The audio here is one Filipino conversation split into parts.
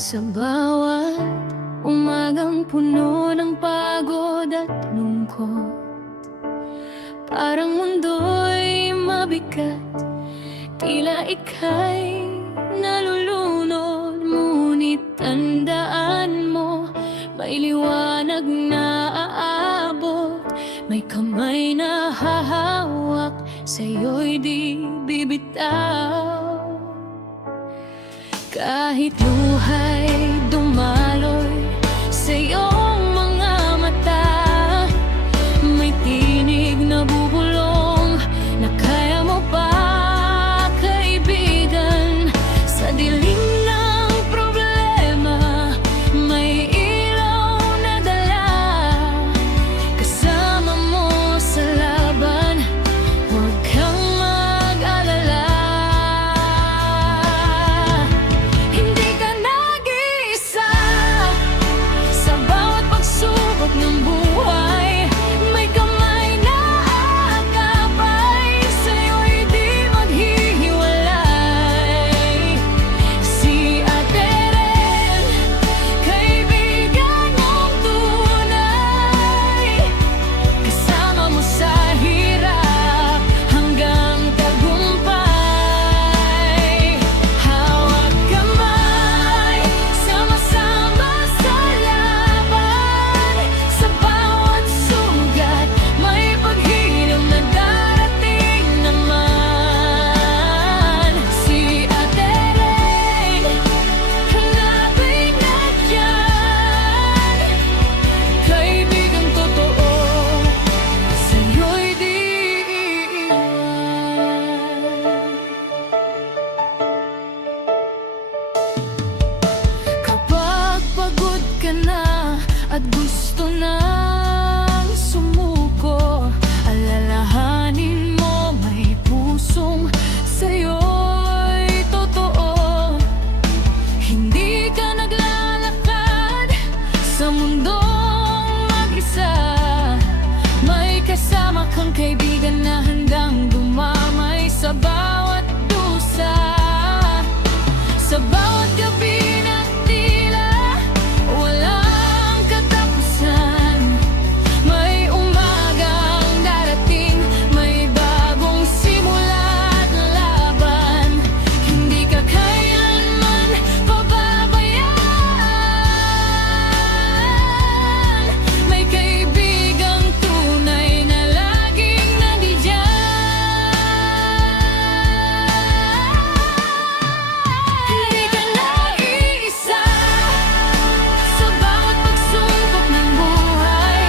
Sa bawat umagang puno ng pagod at lungkot, parang mundo'y mabigat, tila ika'y nalulunod. Ngunit tandaan mo, may liwanag na aabot, may kamay na hahawak, sa'yo'y di bibitaw. Kahit luha'y dumaloy sa iyong mga mata, may tinig na bubulong na kaya mo pa, kaibigan. Sa dilim ng problema, may ilaw na dala, kasama mo sa laban, huwag kang mag-alala. Hindi ka nag-iisa sa bawat pagsubok ng buhay, may kamay na aagapay, sa'yo'y di maghihiwalay. Si Ate Ren, kaibigan mong tunay, kasama mo sa hirap hanggang tagumpay. Hawak kamay, sama-sama sa laban, sa bawat sugat may paghilom na darating naman. Si Ate Ren, hanapin natin, kaibigang totoo, sa'yo'y di iiwan. Kapag pagod ka na at gusto nang sumuko, alalahanin mo, may pusong sa'yo'y totoo. Hindi ka naglalakad sa mundong mag-isa, may kasama kang kaibigan na handang dumamay sa bawat dusa. Sa bawat gabi na tila walang katapusan, may umagang darating, may bagong simula't laban. Hindi ka kailanman pababayaan, may kaibigang tunay na laging nandiyan. Hindi ka nag-iisa sa bawat pagsubok ng buhay,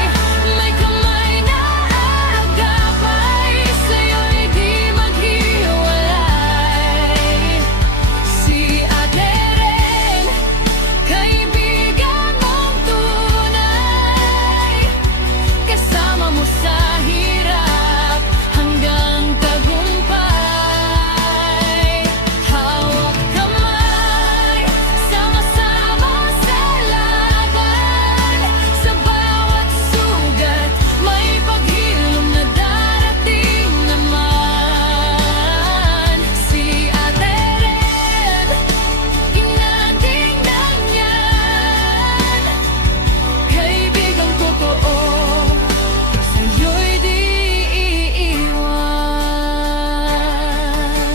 may kamay na aagapay, sa'yo'y di maghiwalay. Si Ate Ren, kaibigan mong tunay, kasama mo sa hirap hanggang tagumpay. Hawak kamay, sama-sama sa laban, sa bawat sugat may paghilom na darating naman. Si Ate Ren, inatingnan yan, kaibigang totoo, sa'yo'y di iiwan.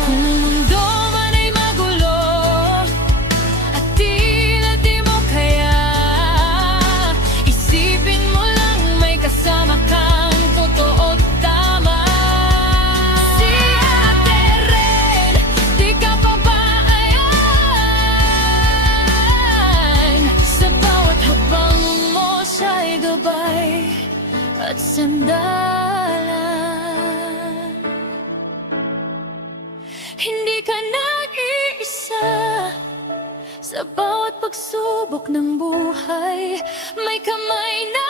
Kung ang mundo man ay magulo at tila di mo kaya, isipin mo lang may kasama kang totoo at tama. Si Ate Ren, di ka pababayaan, sa bawat habang mo siya'y gabay at sandalan. Hindi ka nag-iisa sa bawat pagsubok ng buhay, may kamay na